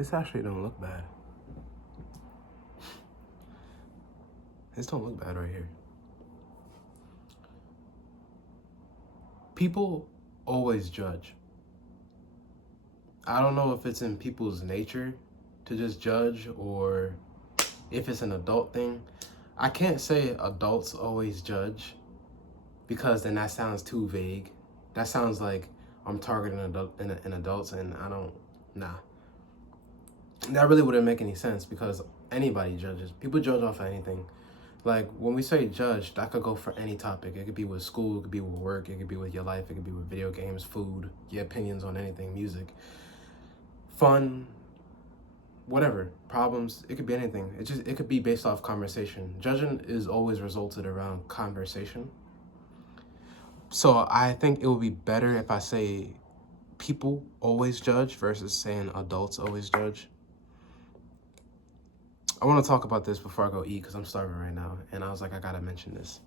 This actually don't look bad. This don't look bad right here. People always judge. I don't know if it's in people's nature to just judge or if it's an adult thing. I can't say adults always judge because then that sounds too vague. That sounds like I'm targeting adults, and I don't, nah. That really wouldn't make any sense because anybody judges. People judge off of anything. Like when we say judge, that could go for any topic. It could be with school, it could be with work, it could be with your life, it could be with video games, food, your opinions on anything, music, fun, whatever, problems. It could be anything. It could be based off conversation. Judging is always resulted around conversation. So I think it would be better if I say people always judge versus saying adults always judge. I want to talk about this before I go eat because I'm starving right now. And I was like, I gotta mention this.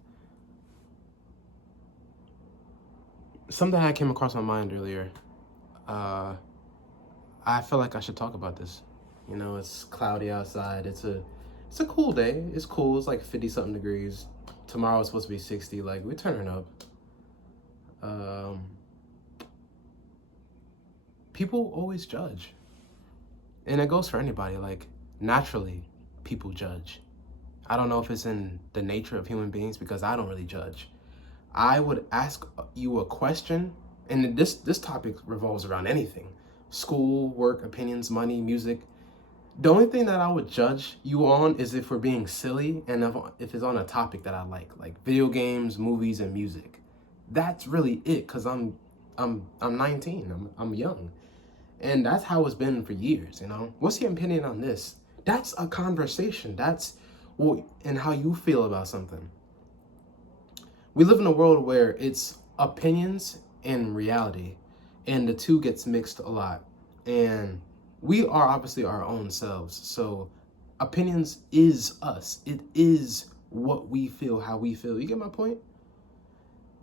Something that came across my mind earlier. I feel like I should talk about this. You know, it's cloudy outside. It's a cool day. It's cool. It's like 50 something degrees. Tomorrow it's supposed to be 60. Like, we're turning up. People always judge. And it goes for anybody. Like, naturally, people judge. I don't know if it's in the nature of human beings because I don't really judge. I would ask you a question, and this topic revolves around anything. School, work, opinions, money, music. The only thing that I would judge you on is if we're being silly and if it's on a topic that I like video games, movies, and music. That's really it, because I'm 19. I'm young. And that's how it's been for years, you know? What's your opinion on this? That's a conversation. That's and how you feel about something. We live in a world where it's opinions and reality, and the two gets mixed a lot. And we are obviously our own selves. So opinions is us. It is what we feel, how we feel. You get my point?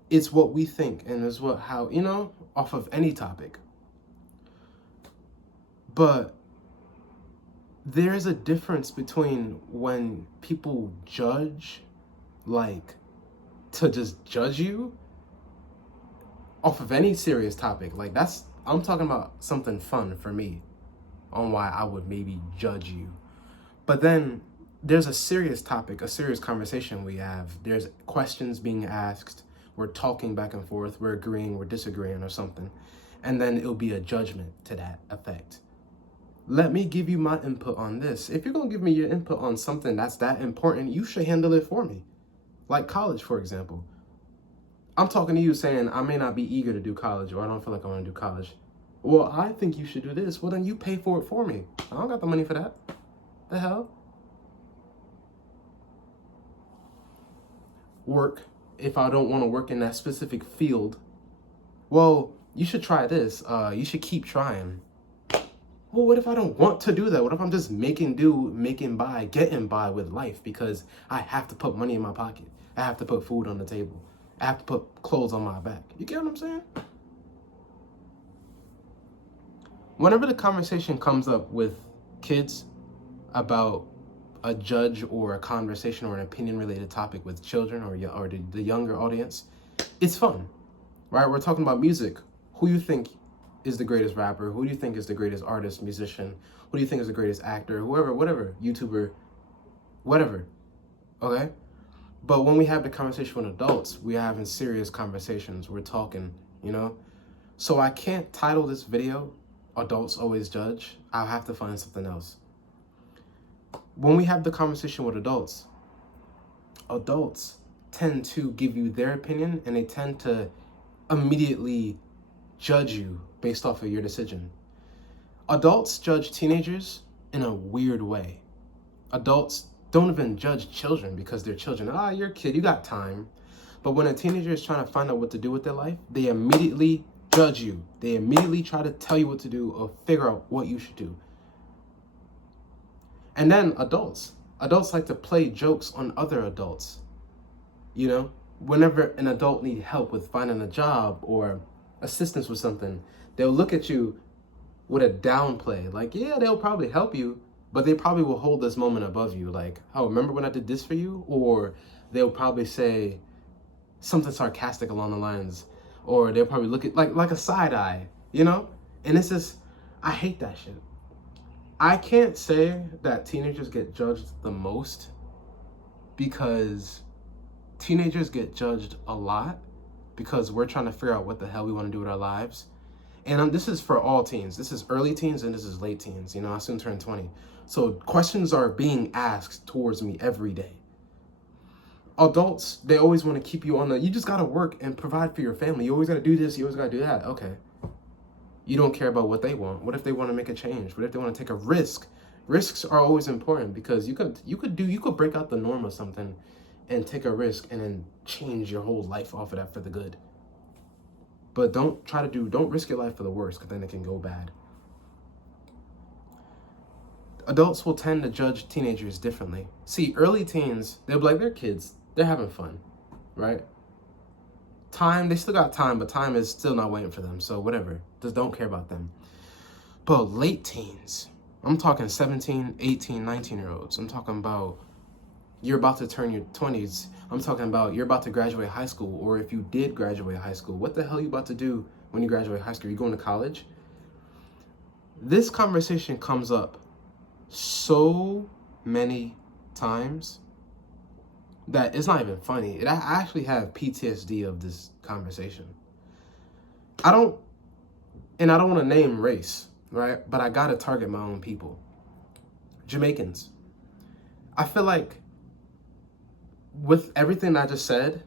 It's what we think, and it's how, you know, off of any topic. But there is a difference between when people judge, like, to just judge you off of any serious topic. Like, I'm talking about something fun for me on why I would maybe judge you. But then there's a serious topic, a serious conversation we have. There's questions being asked. We're talking back and forth. We're agreeing, we're disagreeing or something. And then it'll be a judgment to that effect. Let me give you my input on this. If you're going to give me your input on something that's that important, you should handle it for me. Like college, for example. I'm talking to you saying I may not be eager to do college, or I don't feel like I want to do college. Well, I think you should do this. Well, then you pay for it for me. I don't got the money for that. The hell? Work, if I don't want to work in that specific field. Well, you should try this. You should keep trying. Well, what if I don't want to do that? What if I'm just getting by with life because I have to put money in my pocket? I have to put food on the table. I have to put clothes on my back. You get what I'm saying? Whenever the conversation comes up with kids about a judge or a conversation or an opinion related topic with children or the younger audience, it's fun, right? We're talking about music. Who you think is the greatest rapper? Who do you think is the greatest artist, musician? Who do you think is the greatest actor? Whoever, whatever, YouTuber, whatever, okay? But when we have the conversation with adults, we're having serious conversations. We're talking, you know? So I can't title this video, Adults Always Judge. I'll have to find something else. When we have the conversation with adults tend to give you their opinion, and they tend to immediately judge you based off of your decision. Adults judge teenagers in a weird way. Adults don't even judge children because they're children. You're a kid, you got time. But when a teenager is trying to find out what to do with their life, they immediately judge you. They immediately try to tell you what to do or figure out what you should do. And then adults like to play jokes on other adults. You know, whenever an adult needs help with finding a job or assistance with something, they'll look at you with a downplay. Like, yeah, they'll probably help you, but they probably will hold this moment above you. Like, oh, remember when I did this for you? Or they'll probably say something sarcastic along the lines, or they'll probably look at like a side eye, you know? And it's just, I hate that shit. I can't say that teenagers get judged the most, because teenagers get judged a lot because we're trying to figure out what the hell we want to do with our lives. And this is for all teens. This is early teens and this is late teens. You know, I soon turn 20. So questions are being asked towards me every day. Adults, they always want to keep you on you just got to work and provide for your family. You always got to do this. You always got to do that. Okay. You don't care about what they want. What if they want to make a change? What if they want to take a risk? Risks are always important, because you could break out the norm or something and take a risk and then change your whole life off of that for the good. But don't risk your life for the worst, because then it can go bad. Adults will tend to judge teenagers differently. See, early teens, they'll be like, they're kids. They're having fun, right? They still got time, but time is still not waiting for them. So whatever, just don't care about them. But late teens, I'm talking 17, 18, 19-year-olds. I'm talking about you're about to turn your 20s. I'm talking about you're about to graduate high school, or if you did graduate high school, what the hell are you about to do when you graduate high school? Are you going to college? This conversation comes up so many times that it's not even funny. I actually have PTSD of this conversation. I don't want to name race, right? But I gotta target my own people. Jamaicans. I feel like with everything I just said,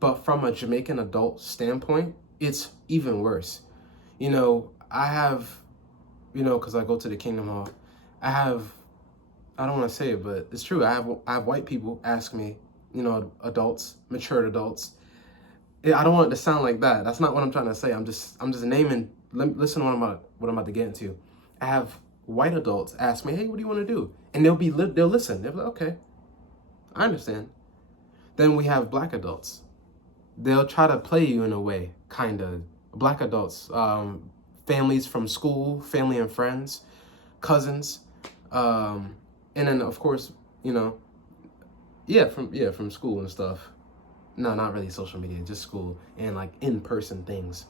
but from a Jamaican adult standpoint, it's even worse. You know, I have, because I go to the Kingdom Hall, I don't want to say it, but it's true. I have white people ask me, adults, matured adults. I don't want it to sound like that. That's not what I'm trying to say. I'm just naming. Listen to what I'm about to get into. I have white adults ask me, "Hey, what do you want to do?" And they'll listen. They'll be like, "Okay, I understand." Then we have black adults. They'll try to play you in a way, kind of. Black adults, families from school, family and friends, cousins, and then of course, from school and stuff. No, not really social media, just school and like in-person things.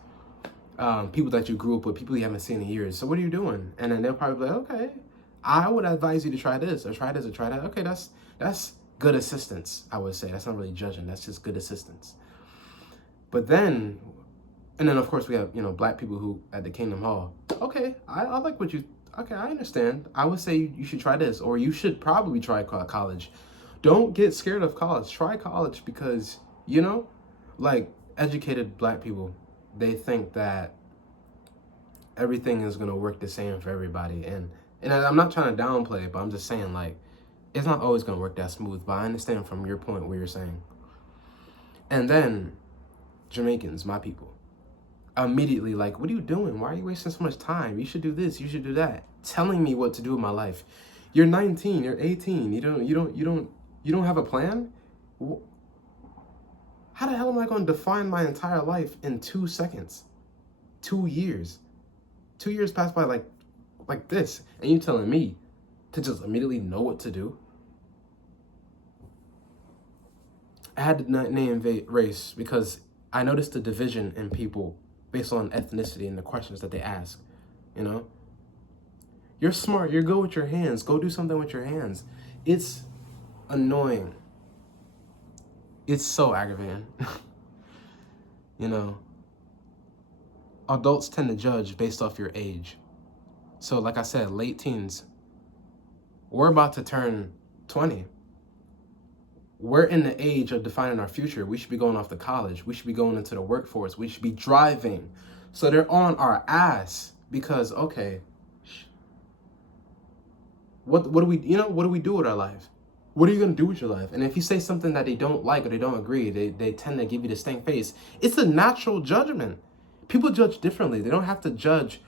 People that you grew up with, people you haven't seen in years. So what are you doing? And then they'll probably be like, okay, I would advise you to try this or try this or try that. Okay, that's good assistance, I would say. That's not really judging. That's just good assistance. But then, and then of course we have, black people who at the Kingdom Hall. Okay, I like okay, I understand. I would say you should try this, or you should probably try college. Don't get scared of college. Try college because, like educated black people, they think that everything is going to work the same for everybody. And I'm not trying to downplay it, but I'm just saying, like, it's not always going to work that smooth. But I understand from your point what you're saying. And then Jamaicans, my people, immediately like, what are you doing? Why are you wasting so much time? You should do this. You should do that. Telling me what to do with my life. You're 19. You're 18. You don't have a plan? How the hell am I going to define my entire life in 2 seconds? 2 years. 2 years pass by like this, and you telling me to just immediately know what to do? I had to name race because I noticed the division in people based on ethnicity and the questions that they ask. You're smart. You're good with your hands. Go do something with your hands. It's annoying. It's so aggravating. Adults tend to judge based off your age. So like I said, late teens, we're about to turn 20. We're in the age of defining our future. We should be going off to college. We should be going into the workforce. We should be driving. So they're on our ass because, okay, what do we do with our life? What are you going to do with your life? And if you say something that they don't like or they don't agree, they tend to give you the stank face. It's a natural judgment. People judge differently. They don't have to judge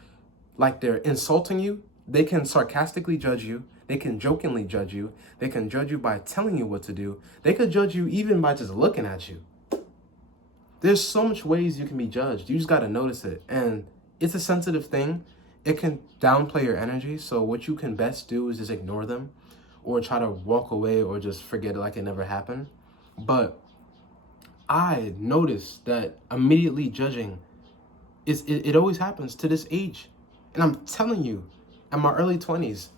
like they're insulting you. They can sarcastically judge you. They can jokingly judge you. They can judge you by telling you what to do. They could judge you even by just looking at you. There's so much ways you can be judged. You just got to notice it. And it's a sensitive thing. it can downplay your energy. So what you can best do is just ignore them or try to walk away or just forget it like it never happened. But I noticed that immediately judging it always happens to this age. And I'm telling you, in my early 20s,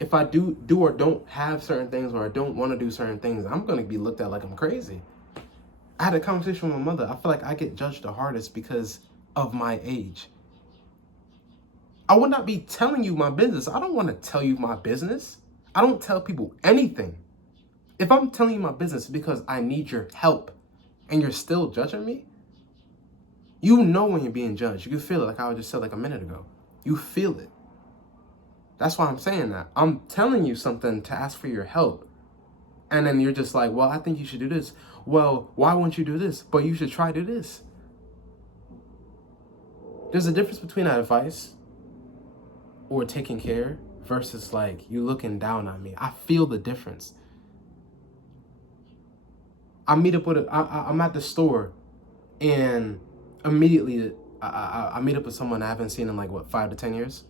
if I do or don't have certain things or I don't want to do certain things, I'm going to be looked at like I'm crazy. I had a conversation with my mother. I feel like I get judged the hardest because of my age. I would not be telling you my business. I don't want to tell you my business. I don't tell people anything. If I'm telling you my business, it's because I need your help and you're still judging me, you know when you're being judged. You can feel it, like I just said like a minute ago. You feel it. That's why I'm saying that. I'm telling you something to ask for your help. And then you're just like, well, I think you should do this. Well, why won't you do this? But you should try to do this. There's a difference between advice or taking care versus like you looking down on me. I feel the difference. I meet up with I'm at the store and immediately I meet up with someone I haven't seen in like, what, 5 to 10 years?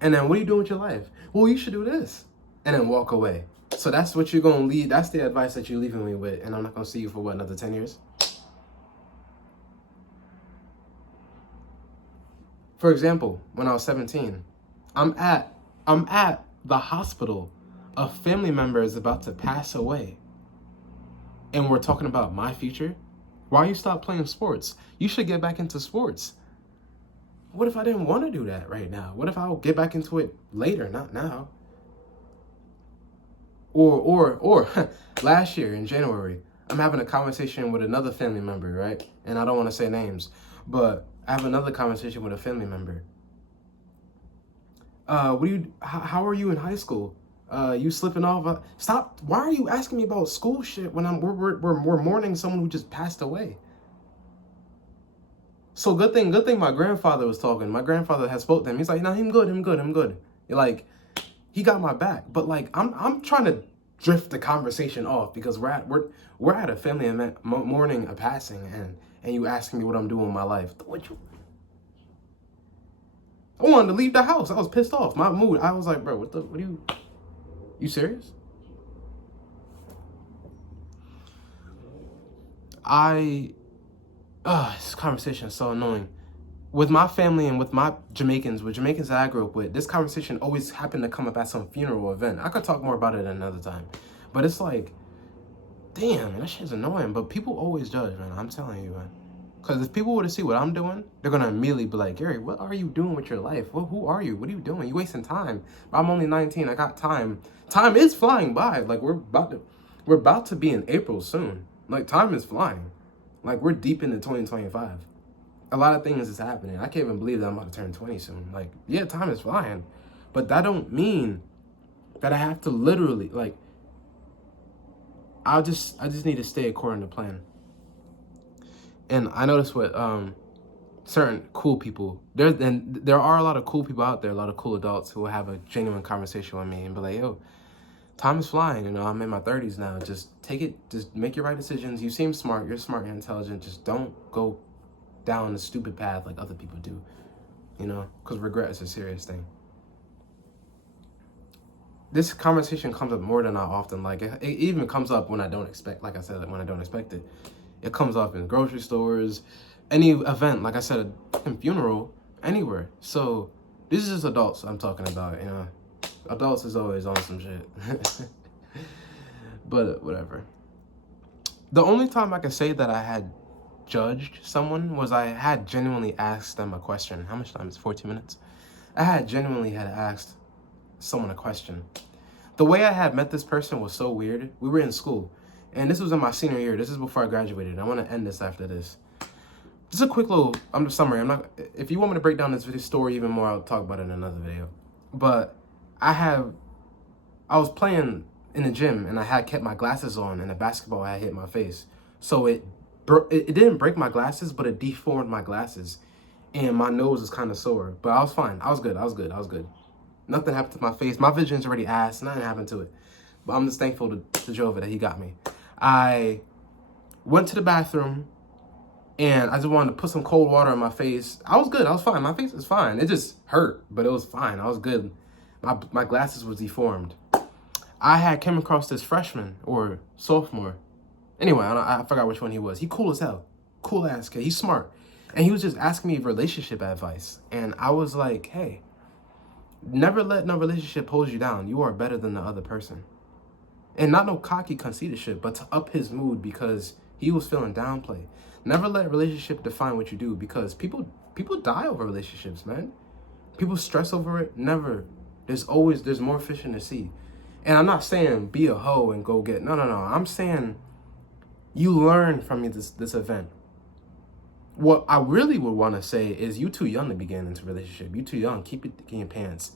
And then what are you doing with your life? Well, you should do this. And then walk away. So that's what you're going to lead. That's the advice that you're leaving me with. And I'm not going to see you for, what, another 10 years? For example, when I was 17, I'm at the hospital. A family member is about to pass away. And we're talking about my future. Why you stop playing sports? You should get back into sports. What if I didn't want to do that right now? What if I'll get back into it later, not now? Or last year in January, I'm having a conversation with another family member, right? And I don't want to say names, but I have another conversation with a family member. How are you in high school? You slipping off? Stop. Why are you asking me about school shit when we're mourning someone who just passed away? So good thing my grandfather was talking. My grandfather had spoke to him. He's like, no, I'm good. Like, he got my back. But like, I'm trying to drift the conversation off because we're at a family event mourning a passing, and you asking me what I'm doing in my life. I wanted to leave the house. I was pissed off. My mood. I was like, bro, what are you serious? This conversation is so annoying. With my family and with my Jamaicans that I grew up with, this conversation always happened to come up at some funeral event. I could talk more about it another time. But it's like, damn, man, that shit's annoying. But people always judge, man. I'm telling you, man. Because if people were to see what I'm doing, they're going to immediately be like, Gary, what are you doing with your life? Well, who are you? What are you doing? You wasting time. I'm only 19. I got time. Time is flying by. Like, we're about to be in April soon. Like, time is flying. Like, we're deep into 2025. A lot of things is happening. I can't even believe that I'm about to turn 20 soon. Like, yeah, time is flying. But that don't mean that I have to literally, like, I just need to stay according to plan. And I noticed with certain cool people, there are a lot of cool people out there, a lot of cool adults who will have a genuine conversation with me and be like, yo, time is flying, you know, I'm in my 30s now. Just take it, just make your right decisions. You seem smart, you're smart and intelligent. Just don't go down the stupid path like other people do, you know, because regret is a serious thing. This conversation comes up more than not often. Like, it even comes up when I don't expect, like I said, when I don't expect it. It comes up in grocery stores, any event, like I said, a funeral, anywhere. So this is just adults I'm talking about, you know. Adults is always on some shit. But whatever. The only time I could say that I had judged someone was I had genuinely asked them a question. How much time is 14 minutes? I had genuinely asked someone a question. The way I had met this person was so weird. We were in school, and this was in my senior year. This is before I graduated. I want to end this after this. Just a quick little summary. If you want me to break down this video story even more, I'll talk about it in another video. But I was playing in the gym, and I had kept my glasses on, and the basketball had hit my face. So it didn't break my glasses, but it deformed my glasses, and my nose is kind of sore. But I was fine. I was good. Nothing happened to my face. My vision's already ass. Nothing happened to it. But I'm just thankful to Jehovah that he got me. I went to the bathroom, And I just wanted to put some cold water on my face. I was good. I was fine. My face was fine. It just hurt, but it was fine. I was good. My glasses was deformed. I had came across this freshman or sophomore. Anyway, I forgot which one he was. He cool as hell. Cool ass kid. He's smart. And he was just asking me relationship advice. And I was like, hey, never let no relationship hold you down. You are better than the other person. And not no cocky, conceited shit, but to up his mood because he was feeling downplay. Never let relationship define what you do because people die over relationships, man. People stress over it. Never. There's more fish in the sea. And I'm not saying be a hoe and go get, no. I'm saying you learn from this event. What I really would want to say is you too young to be getting into a relationship. You too young. Keep it in your pants.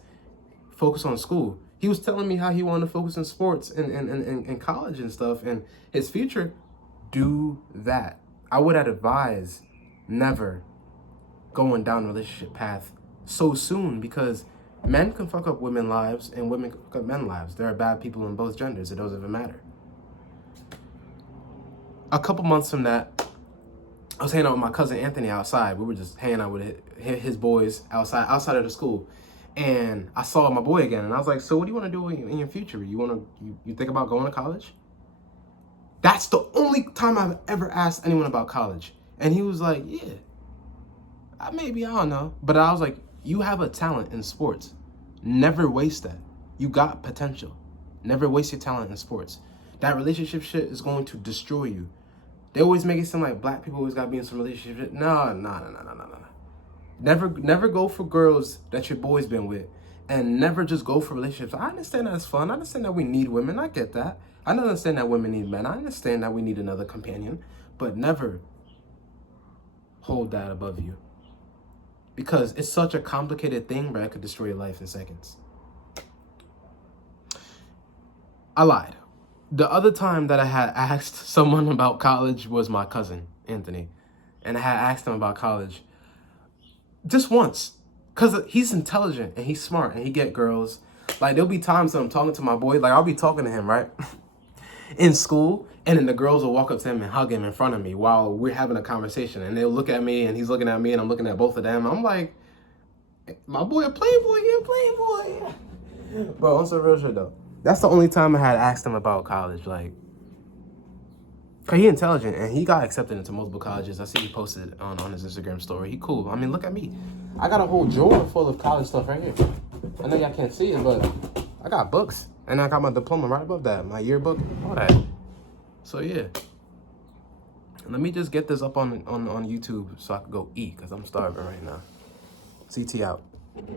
Focus on school. He was telling me how he wanted to focus in sports and college and stuff and his future. Do that. I would advise never going down a relationship path so soon because men can fuck up women's lives and women can fuck up men's lives. There are bad people in both genders. It doesn't even matter. A couple months from that, I was hanging out with my cousin Anthony outside. We were just hanging out with his boys outside of the school. And I saw my boy again. And I was like, so what do you want to do in your future? You think about going to college? That's the only time I've ever asked anyone about college. And he was like, yeah, maybe, I don't know. But I was like, you have a talent in sports. Never waste that. You got potential. Never waste your talent in sports. That relationship shit is going to destroy you. They always make it sound like black people always gotta be in some relationship shit. No. Never go for girls that your boy's been with. And never just go for relationships. I understand that it's fun. I understand that we need women. I get that. I understand that women need men. I understand that we need another companion. But never hold that above you. Because it's such a complicated thing, but it could destroy your life in seconds. I lied. The other time that I had asked someone about college was my cousin, Anthony. And I had asked him about college just once. Because he's intelligent and he's smart and he get girls. Like, there'll be times that I'm talking to my boy. Like, I'll be talking to him, right? In school. And then the girls will walk up to him and hug him in front of me while we're having a conversation. And they'll look at me and he's looking at me and I'm looking at both of them. I'm like, my boy a playboy, yeah, playboy. Bro, on some real shit, though. That's the only time I had asked him about college. Like, cause he intelligent and he got accepted into multiple colleges. I see he posted on his Instagram story. He cool. I mean, look at me. I got a whole drawer full of college stuff right here. I know y'all can't see it, but I got books. And I got my diploma right above that. My yearbook, all that. So, yeah. Let me just get this up on YouTube so I can go eat because I'm starving right now. CT out.